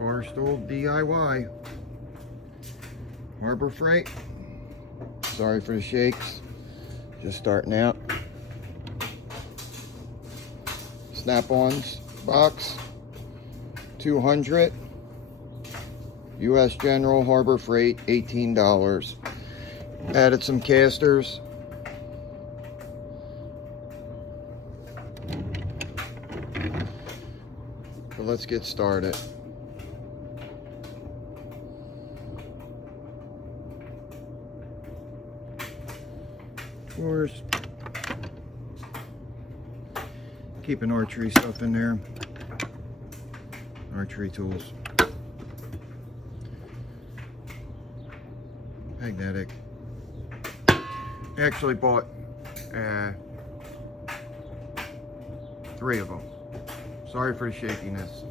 Barstool DIY. Harbor Freight. Sorry for the shakes. Just starting out. Snap-ons box. 200. US General Harbor Freight, $18. Added some casters. But let's get started. Of course, keeping archery stuff in there. Archery tools. Magnetic. Actually bought 3 of them. Sorry for the shakiness.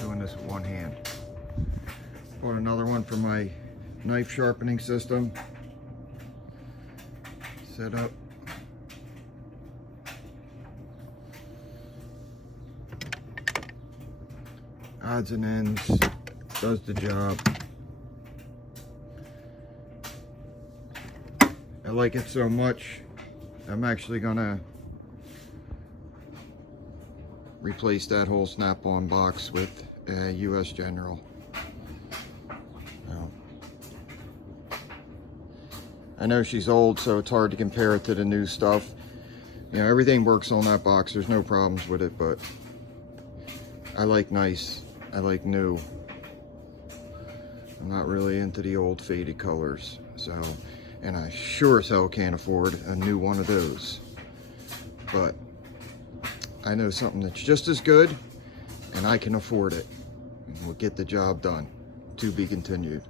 Doing this with one hand. Bought another one for my knife sharpening system. Set up. Odds and ends. Does the job. I like it so much, I'm actually gonna replace that whole snap-on box with a US General. I know she's old, so it's hard to compare it to the new stuff. You know, everything works on that box. There's no problems with it, but I like nice. I like new. I'm not really into the old faded colors, so, and I sure as hell can't afford a new one of those. But I know something that's just as good, and I can afford it. We'll get the job done. To be continued.